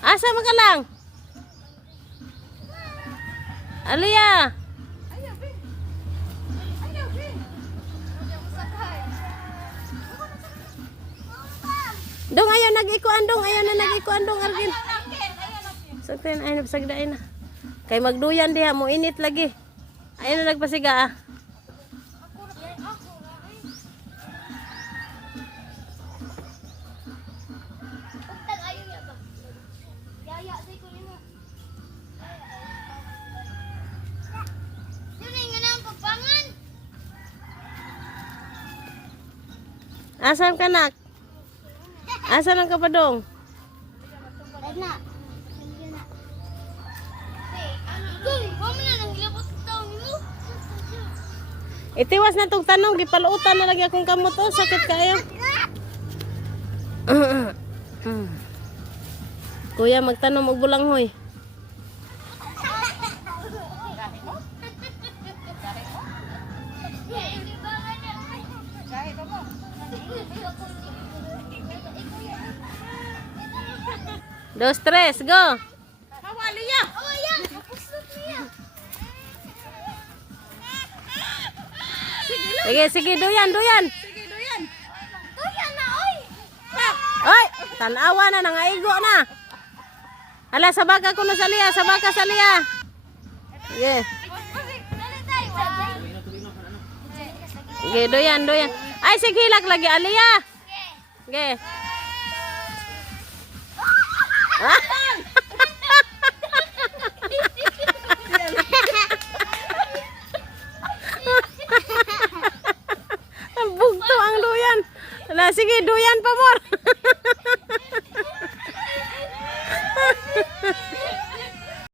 Asa man ka lang? Alia. Dong ayaw nag-ikuan dong, ayaw na nag-ikuan dong Argin. Sakten ay napasagdain na. Kay magduyan diha mo init lagi. Ayaw na nagpasiga ah. Asan ka nak? Asan ang kapadong? Itiwas na tong tanong, gipaluutan na lagi akong kamot oh, sakit kayo. Kuya magtanom og bulanghoy. Dos, tres, go! Mawali ya! Oh, ya! Kapusot niya! Sige, sige, duyan, duyan! Sige, duyan! Duyan na, oy! Oy! Tanawa na, nangaigo na! Hala, sabaka ko na sa liya, sabaka sa liya! Sige! Sige, duyan, duyan! Ay, sige, hilak lagi, Alia! Sige! Bugto ang duyan. Sige, duyan pa more.